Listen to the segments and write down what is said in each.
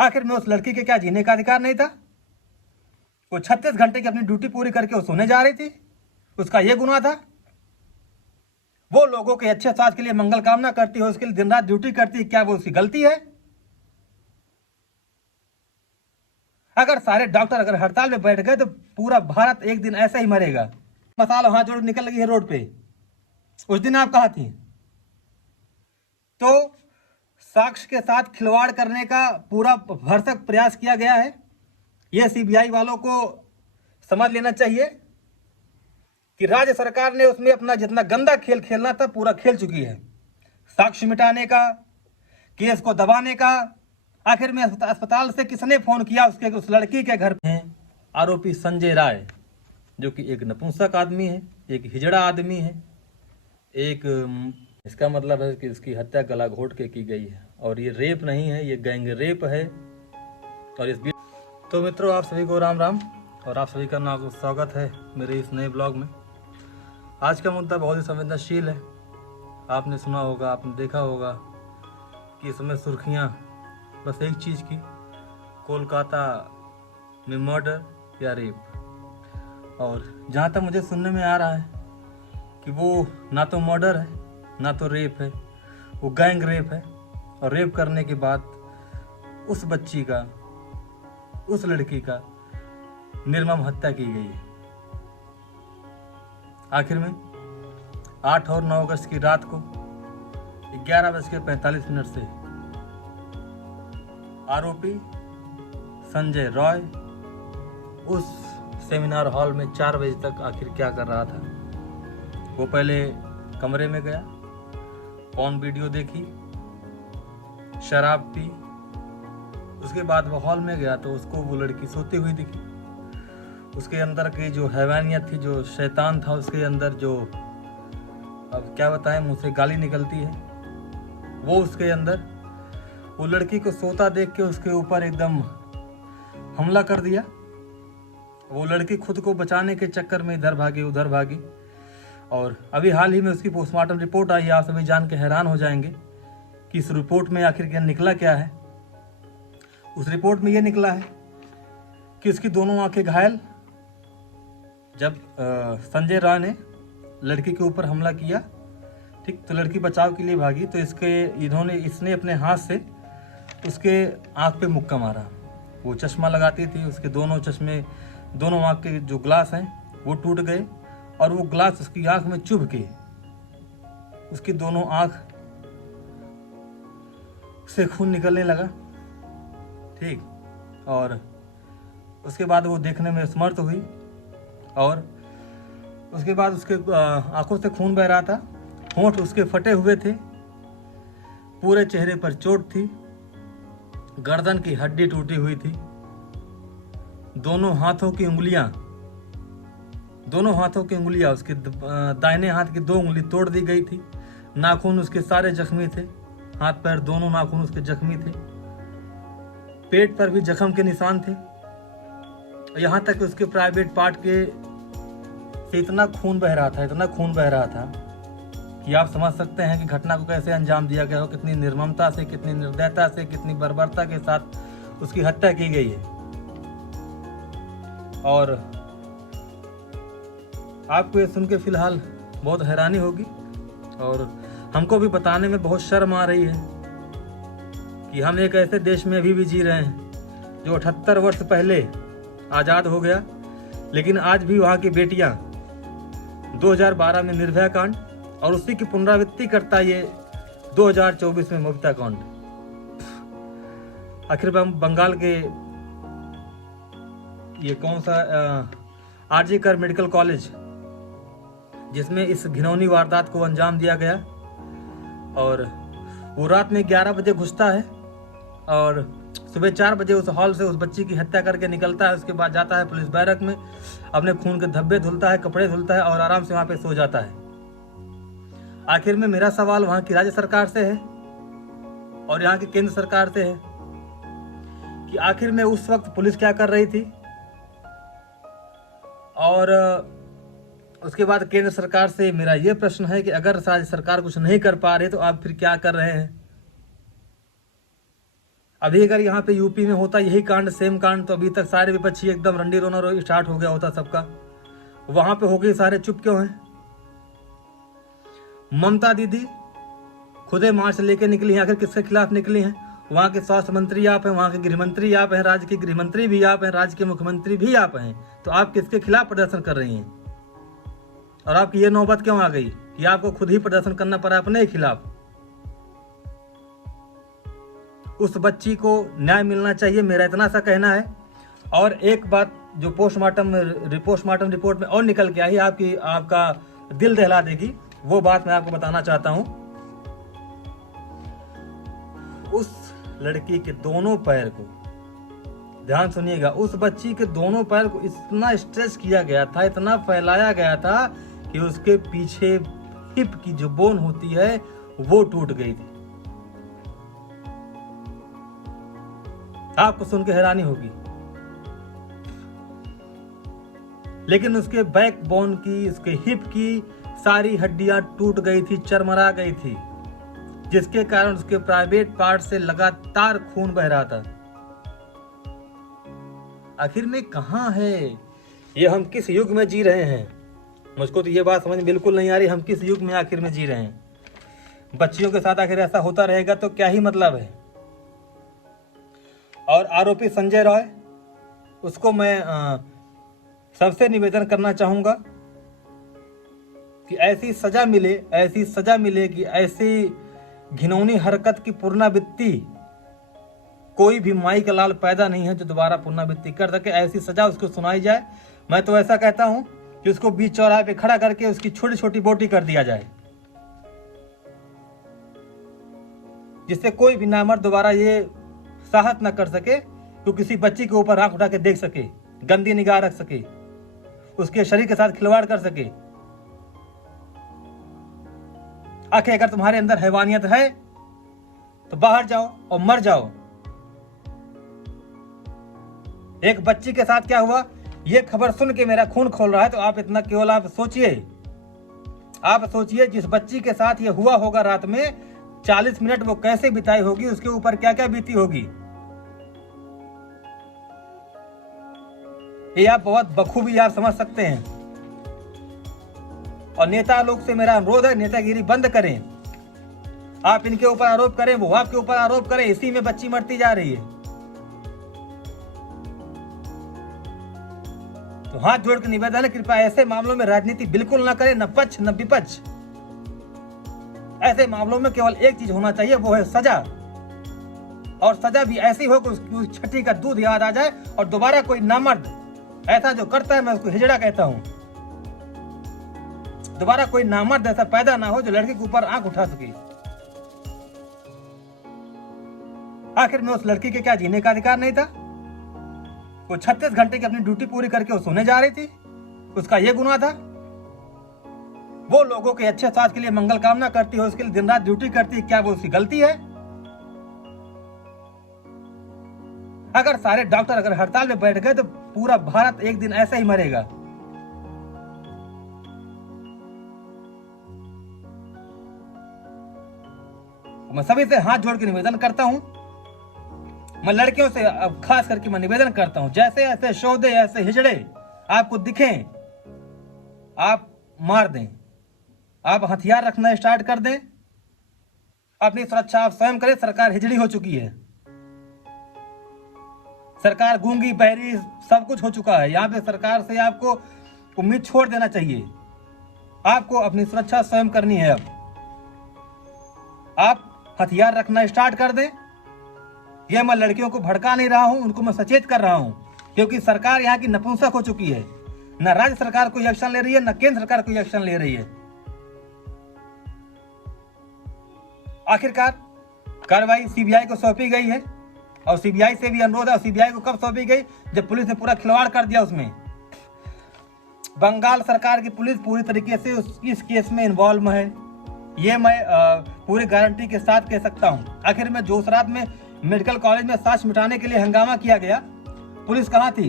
आखिर में उस लड़की के क्या जीने का अधिकार नहीं था? वो 36 घंटे की अपनी ड्यूटी पूरी करके वो सोने जा रही थी, उसका ये गुनाह था? वो लोगों के अच्छे स्वास्थ्य के लिए मंगल कामना करती है, उसके लिए दिन रात ड्यूटी करती है, क्या वो उसकी गलती है? अगर सारे डॉक्टर अगर हड़ताल में बैठ गए तो पूरा भारत एक दिन ऐसा ही मरेगा। मसाला हाथ जोड़ निकल लगी है रोड पे, उस दिन आप कहाँ थी? तो साक्ष्य के साथ खिलवाड़ करने का पूरा भरसक प्रयास किया गया है। यह सीबीआई वालों को समझ लेना चाहिए कि राज्य सरकार ने उसमें अपना जितना गंदा खेल खेलना था पूरा खेल चुकी है। साक्ष्य मिटाने का, केस को दबाने का। आखिर में अस्पताल से किसने फोन किया उस लड़की के घर में? आरोपी संजय राय, जो कि एक नपुंसक आदमी है, एक हिजड़ा आदमी है, इसका मतलब है कि इसकी हत्या गला घोट के की गई है। और ये रेप नहीं है, ये गैंग रेप है। और तो मित्रों, आप सभी को राम राम और आप सभी का स्वागत है मेरे इस नए ब्लॉग में। आज का मुद्दा बहुत ही संवेदनशील है। आपने सुना होगा, आपने देखा होगा कि इस समय सुर्खियाँ बस एक चीज़ की, कोलकाता में मर्डर या रेप। और जहाँ तक मुझे सुनने में आ रहा है कि वो ना तो मर्डर है ना तो रेप है, वो गैंग रेप है। और रेप करने के बाद उस बच्ची का, उस लड़की का निर्मम हत्या की गई है। आखिर में 8 और 9 अगस्त की रात को 11:45 से आरोपी संजय रॉय उस सेमिनार हॉल में 4 बजे तक आखिर क्या कर रहा था? वो पहले कमरे में गया, पॉर्न वीडियो देखी, शराब पी। उसके बाद वो हॉल में गया तो उसको वो लड़की सोती हुई दिखी। उसके अंदर की जो हैवानियत थी, जो शैतान था उसके अंदर, जो अब क्या बताएं, मुंह से गाली निकलती है, वो उसके अंदर, वो लड़की को सोता देख के उसके ऊपर एकदम हमला कर दिया। वो लड़की खुद को बचाने के चक्कर में इधर भागी उधर भागी। और अभी हाल ही में उसकी पोस्टमार्टम रिपोर्ट आई है। आप सभी जान के हैरान हो जाएंगे कि इस रिपोर्ट में आखिर क्या निकला क्या है। उस रिपोर्ट में ये निकला है कि उसकी दोनों आंखें घायल। जब संजय राय ने लड़की के ऊपर हमला किया, ठीक, तो लड़की बचाव के लिए भागी तो इसने अपने हाथ से उसके आंख पे मुक्का मारा। वो चश्मा लगाती थी, उसके दोनों आंख के जो ग्लास हैं वो टूट गए और वो ग्लास उसकी आंख में चुभ के उसकी दोनों आंख से खून निकलने लगा, ठीक। और उसके बाद वो देखने में समर्थ हुई और उसके बाद उसके आंखों से खून बह रहा था, होंठ उसके फटे हुए थे, पूरे चेहरे पर चोट थी, गर्दन की हड्डी टूटी हुई थी, दोनों हाथों की उंगलियां उसके दाहिने हाथ की 2 उंगली तोड़ दी गई थी। नाखून उसके सारे जख्मी थे, हाथ पैर दोनों नाखून उसके जख्मी थे, पेट पर भी जख्म के निशान थे। यहाँ तक कि उसके प्राइवेट पार्ट के से इतना खून बह रहा था कि आप समझ सकते हैं कि घटना को कैसे अंजाम दिया गया हो, कितनी निर्ममता से, कितनी निर्दयता से, कितनी बर्बरता के साथ उसकी हत्या की गई है। और आपको ये सुन के फिलहाल बहुत हैरानी होगी और हमको भी बताने में बहुत शर्म आ रही है कि हम एक ऐसे देश में अभी भी जी रहे हैं जो 78 वर्ष पहले आज़ाद हो गया, लेकिन आज भी वहाँ की बेटियाँ 2012 में निर्भया कांड और उसी की पुनरावृत्ति करता ये 2024 में मोबिता कांड। आखिर बंगाल के ये कौन सा आरजी कर मेडिकल कॉलेज, जिसमें इस घिनौनी वारदात को अंजाम दिया गया, और वो रात में 11 बजे घुसता है और सुबह 4 बजे उस हॉल से उस बच्ची की हत्या करके निकलता है। उसके बाद जाता है पुलिस बैरक में, अपने खून के धब्बे धुलता है, कपड़े धुलता है और आराम से वहां पे सो जाता है। आखिर में मेरा सवाल वहां की राज्य सरकार से है और यहाँ की केंद्र सरकार से है कि आखिर में उस वक्त पुलिस क्या कर रही थी, और उसके बाद केंद्र सरकार से मेरा यह प्रश्न है कि अगर राज्य सरकार कुछ नहीं कर पा रही तो आप फिर क्या कर रहे हैं? अभी अगर यहाँ पे यूपी में होता यही कांड, सेम कांड, तो अभी तक सारे विपक्षी एकदम रंडी रोना स्टार्ट हो गया होता सबका। वहां पे हो गए सारे चुप क्यों हैं? ममता दीदी खुदे मार्च लेके निकली हैं, आखिर किसके खिलाफ निकली हैं? वहाँ के स्वास्थ्य मंत्री आप हैं, वहाँ के गृह मंत्री आप हैं, राज्य के गृह मंत्री भी आप हैं, राज्य के मुख्यमंत्री भी आप हैं, तो आप किसके खिलाफ प्रदर्शन कर रही हैं? और आपकी ये नौबत क्यों आ गई कि आपको खुद ही प्रदर्शन करना पड़ा अपने ही खिलाफ? उस बच्ची को न्याय मिलना चाहिए, मेरा इतना सा कहना है। और एक बात जो पोस्टमार्टम रिपोर्ट में और निकल के आई, आपका दिल दहला देगी, वो बात मैं आपको बताना चाहता हूं। उस लड़की के दोनों पैर को, ध्यान सुनिएगा, उस बच्ची के दोनों पैर को इतना स्ट्रेच किया गया था, इतना फैलाया गया था कि उसके पीछे हिप की जो बोन होती है वो टूट गई थी। आपको सुन के हैरानी होगी, लेकिन उसके बैक बोन की, उसके हिप की सारी हड्डियां टूट गई थी, चरमरा गई थी, जिसके कारण उसके प्राइवेट पार्ट से लगातार खून बह रहा था। आखिर में कहां है ये? हम किस युग में जी रहे हैं? मुझको तो ये बात समझ बिल्कुल नहीं आ रही, हम किस युग में आखिर में जी रहे हैं? बच्चियों के साथ आखिर ऐसा होता रहेगा तो क्या ही मतलब है? और आरोपी संजय रॉय, उसको मैं सबसे निवेदन करना चाहूंगा कि ऐसी सजा मिले कि ऐसी घिनौनी हरकत की पुनरावृत्ति, कोई भी माई का लाल पैदा नहीं है जो दोबारा पुनरावृत्ति कर सके। ऐसी सजा उसको सुनाई जाए। मैं तो ऐसा कहता हूं कि उसको बीच चौराहे पे खड़ा करके उसकी छोटी छोटी बोटी कर दिया जाए, जिससे कोई भी नामर्द दोबारा ये साहस न कर सके कि किसी बच्ची के ऊपर आंख उठा के देख सके, गंदी निगाह रख सके, उसके शरीर के साथ खिलवाड़ कर सके। आखिर अगर तुम्हारे अंदर हैवानियत है तो बाहर जाओ और मर जाओ। एक बच्ची के साथ क्या हुआ, यह खबर सुन के मेरा खून खोल रहा है। तो आप इतना केवल आप सोचिए जिस बच्ची के साथ ये हुआ होगा रात में 40 मिनट वो कैसे बिताई होगी, उसके ऊपर क्या क्या बीती होगी। ये आप बहुत बखूबी आप समझ सकते हैं। और नेता लोग से मेरा अनुरोध है, नेतागिरी बंद करें। आप इनके ऊपर आरोप करें, वो आपके ऊपर आरोप करें, इसी में बच्ची मरती जा रही है। तो हाथ जोड़ के निवेदन है, कृपया ऐसे मामलों में राजनीति बिल्कुल ना करें, न पक्ष न विपक्ष। ऐसे मामलों में केवल एक चीज होना चाहिए, वो है सजा। और सजा भी ऐसी हो कि उसकी छठी का दूध याद आ जाए और दोबारा कोई नामर्द ऐसा जो करता है, मैं उसको हिजड़ा कहता हूं, दोबारा कोई नामर्द ऐसा पैदा ना हो जो लड़की के ऊपर आंख उठा सके। आखिर में उस लड़की के क्या जीने का अधिकार नहीं था? वो 36 घंटे की अपनी ड्यूटी पूरी करके वो सोने जा रही थी, उसका ये गुनाह था? वो लोगों के अच्छे स्वास्थ्य के लिए मंगल कामना करती है, उसके लिए दिन रात ड्यूटी करती है, क्या वो उसकी गलती है? अगर सारे डॉक्टर अगर हड़ताल में बैठ गए तो पूरा भारत एक दिन ऐसे ही मरेगा। मैं सभी से हाथ जोड़ के निवेदन करता हूं, मैं लड़कियों से खास करके मैं निवेदन करता हूं, जैसे ऐसे शोधे ऐसे हिजड़े आपको दिखें, आप मार दें, आप हथियार रखना स्टार्ट कर दें, अपनी सुरक्षा आप स्वयं करें। सरकार हिजड़ी हो चुकी है, सरकार गूंगी बहरी सब कुछ हो चुका है। यहाँ पे सरकार से आपको उम्मीद छोड़ देना चाहिए, आपको अपनी सुरक्षा स्वयं करनी है। अब आप हथियार रखना स्टार्ट कर दें। ये मैं लड़कियों को भड़का नहीं रहा हूं, उनको मैं सचेत कर रहा हूं, क्योंकि सरकार यहाँ की नपुंसक हो चुकी है। न राज्य सरकार कोई एक्शन ले रही है, न केंद्र सरकार कोई एक्शन ले रही है। आखिरकार कार्रवाई सीबीआई को सौंपी गई है और सीबीआई से भी अनुरोध है। सीबीआई को कब सौंपी गई? जब पुलिस ने पूरा खिलवाड़ कर दिया उसमें। बंगाल सरकार की पुलिस पूरी तरीके से इस केस में इन्वॉल्व है, ये मैं पूरी गारंटी के साथ कह सकता हूं। आखिर में जोशरात में मेडिकल कॉलेज में साक्ष्य मिटाने के लिए हंगामा किया गया, पुलिस कहां थी?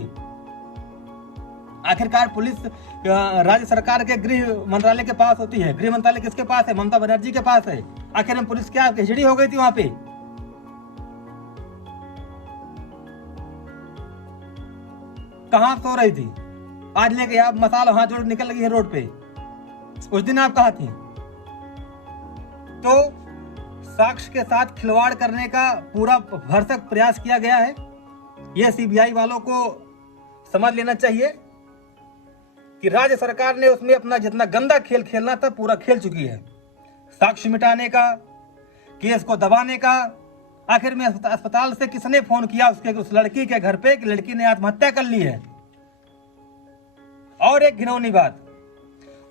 आखिरकार पुलिस राज्य सरकार के गृह मंत्रालय के पास होती है। गृह मंत्रालय किसके पास है? ममता बनर्जी के पास है। आखिर में पुलिस क्या हिजड़ी हो गई थी वहां पे? कहाँ सो रही थी? आज लेके आप मसाला हाथ जोड़ निकल लगी है रोड पे। उस दिन आप कहाँ थी? तो साक्ष्य के साथ खिलवाड़ करने का पूरा भरसक प्रयास किया गया है। यह सीबीआई वालों को समझ लेना चाहिए कि राज्य सरकार ने उसमें अपना जितना गंदा खेल खेलना था पूरा खेल चुकी है। साक्ष्य मिटाने का, केस को दबाने का। आखिर में अस्पताल से किसने फोन किया उस लड़की के घर पे कि लड़की ने आत्महत्या कर ली है? और एक घिनौनी बात,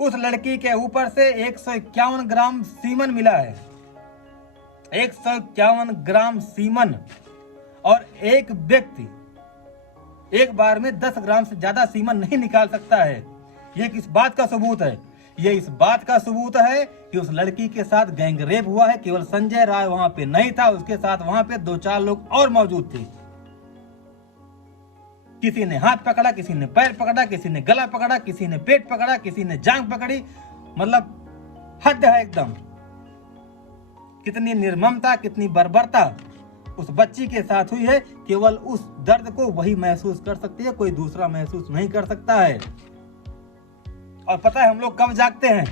उस लड़की के ऊपर से 151 ग्राम सीमन मिला है। 151 ग्राम सीमन। और एक व्यक्ति एक बार में 10 ग्राम से ज्यादा सीमन नहीं निकाल सकता है। यह किस बात का सबूत है? यह इस बात का सबूत है कि उस लड़की के साथ गैंग रेप हुआ है। केवल संजय राय वहां पे नहीं था, उसके साथ वहां पे 2-4 लोग और मौजूद थे। किसी ने हाथ पकड़ा, किसी ने पैर पकड़ा, किसी ने गला पकड़ा, किसी ने पेट पकड़ा, किसी ने जांघ पकड़ी। मतलब हद है एकदम। कितनी निर्ममता, कितनी बर्बरता उस बच्ची के साथ हुई है। केवल उस दर्द को वही महसूस कर सकती है, कोई दूसरा महसूस नहीं कर सकता है। और पता है हम लोग कब जागते हैं?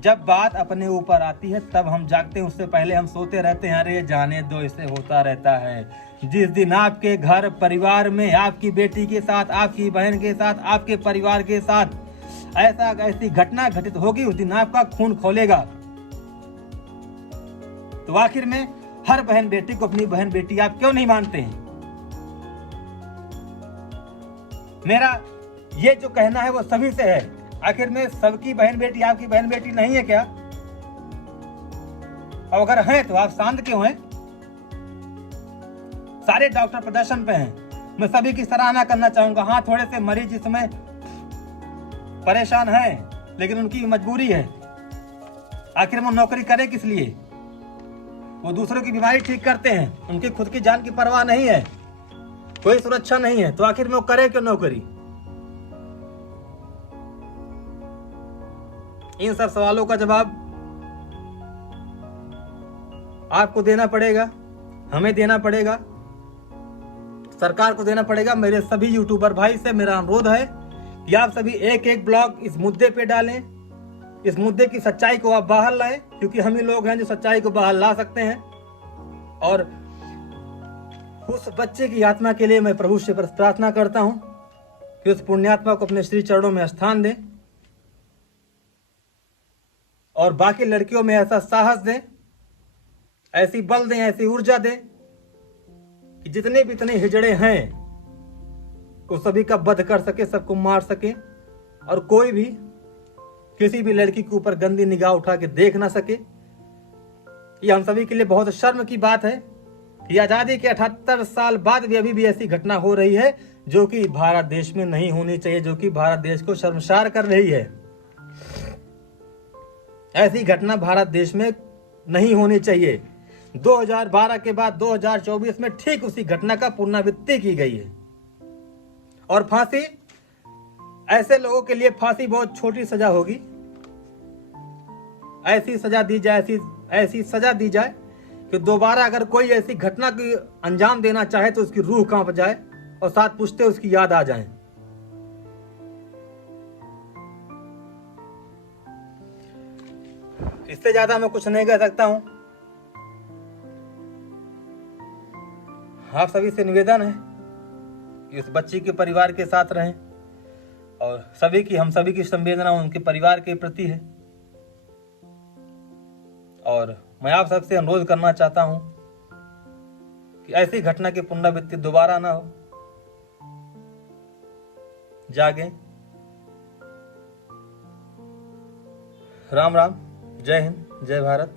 जब बात अपने ऊपर आती है तब हम जागते हैं। उससे पहले हम सोते रहते हैं, अरे जाने दो, इसे होता रहता है। जिस दिन आपके घर परिवार में आपकी बेटी के साथ, आपकी बहन के साथ, आपके परिवार के साथ ऐसी घटना घटित होगी, उस दिन आपका खून खौलेगा। तो आखिर में हर बहन बेटी को अपनी बहन बेटी आप क्यों नहीं मानते हैं? मेरा ये जो कहना है वो सभी से है। आखिर में सबकी बहन बेटी आपकी बहन बेटी नहीं है क्या? और अगर हैं तो आप शांत क्यों हैं? सारे डॉक्टर प्रदर्शन पे हैं। मैं सभी की सराहना करना चाहूंगा। हाँ, थोड़े से मरीज इसमें परेशान हैं, लेकिन उनकी मजबूरी है। आखिर वो नौकरी करें किस लिए? वो दूसरों की बीमारी ठीक करते हैं, उनकी खुद की जान की परवाह नहीं है, कोई सुरक्षा नहीं है, तो आखिर में वो करे क्यों नौकरी? इन सब सवालों का जवाब आपको देना पड़ेगा, हमें देना पड़ेगा, सरकार को देना पड़ेगा। मेरे सभी यूट्यूबर भाई से मेरा अनुरोध है कि आप सभी एक एक ब्लॉग इस मुद्दे पे डालें, इस मुद्दे की सच्चाई को आप बाहर लाएं, क्योंकि हम ही लोग हैं जो सच्चाई को बाहर ला सकते हैं। और उस बच्चे की आत्मा के लिए मैं प्रभु से प्रार्थना करता हूं कि उस पुण्यात्मा को अपने श्री चरणों में स्थान दें और बाकी लड़कियों में ऐसा साहस दें, ऐसी बल दें, ऐसी ऊर्जा दें कि जितने भी इतने हिजड़े हैं को सभी का वध कर सके, सबको मार सके, और कोई भी किसी भी लड़की के ऊपर गंदी निगाह उठा के देख ना सके। ये हम सभी के लिए बहुत शर्म की बात है कि आजादी के 78 साल बाद भी अभी भी ऐसी घटना हो रही है जो कि भारत देश में नहीं होनी चाहिए, जो कि भारत देश को शर्मसार कर रही है। ऐसी घटना भारत देश में नहीं होनी चाहिए। 2012 के बाद 2024 में ठीक उसी घटना का पुनरावृत्ति की गई है। और फांसी, ऐसे लोगों के लिए फांसी बहुत छोटी सजा होगी। ऐसी सजा दी जाए, ऐसी सजा दी जाए कि दोबारा अगर कोई ऐसी घटना की अंजाम देना चाहे तो उसकी रूह कांप जाए और साथ पुश्ते उसकी याद आ जाए। इससे ज्यादा मैं कुछ नहीं कह सकता हूं। आप सभी से निवेदन है कि उस बच्ची के परिवार के साथ रहें और हम सभी की संवेदना उनके परिवार के प्रति है। और मैं आप सबसे अनुरोध करना चाहता हूं कि ऐसी घटना की पुनरावृत्ति दोबारा ना हो। जागें। राम राम, जय हिंद, जय भारत।